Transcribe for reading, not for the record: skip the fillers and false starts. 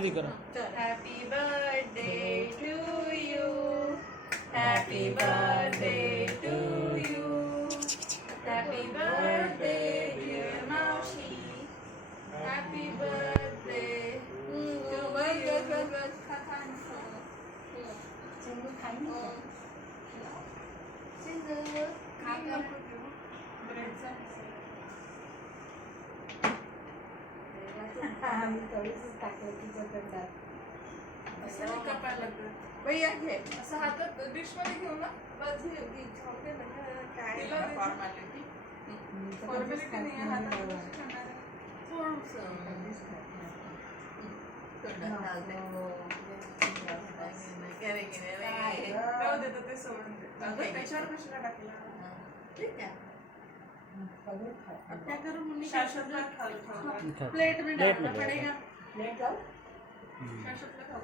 हळदी करा. Happy birthday to you, happy birthday to you, happy birthday dear मावशी, happy birthday to you. आम्ही थोडीच टाकलं तिच्या तोंडात. असं नाही कापायला लागत. भैया घे. असं हातात डिश मध्ये घेऊ ना. बस घे चॉकलेट काय फॉर्मॅलिटी. फॉर्मॅलिटी नाही आहे हातात खाणार. थोडंसं तोंडात घालते. राहू दे तर ते सोडून दे. त्याच्यावर कशाला टाकला? ठीक है. अब क्या करूँ मुन्नी? शाश्वत खाओ. प्लेट में डालना पड़ेगा. प्लेट लाओ. शाश्वत खाओ.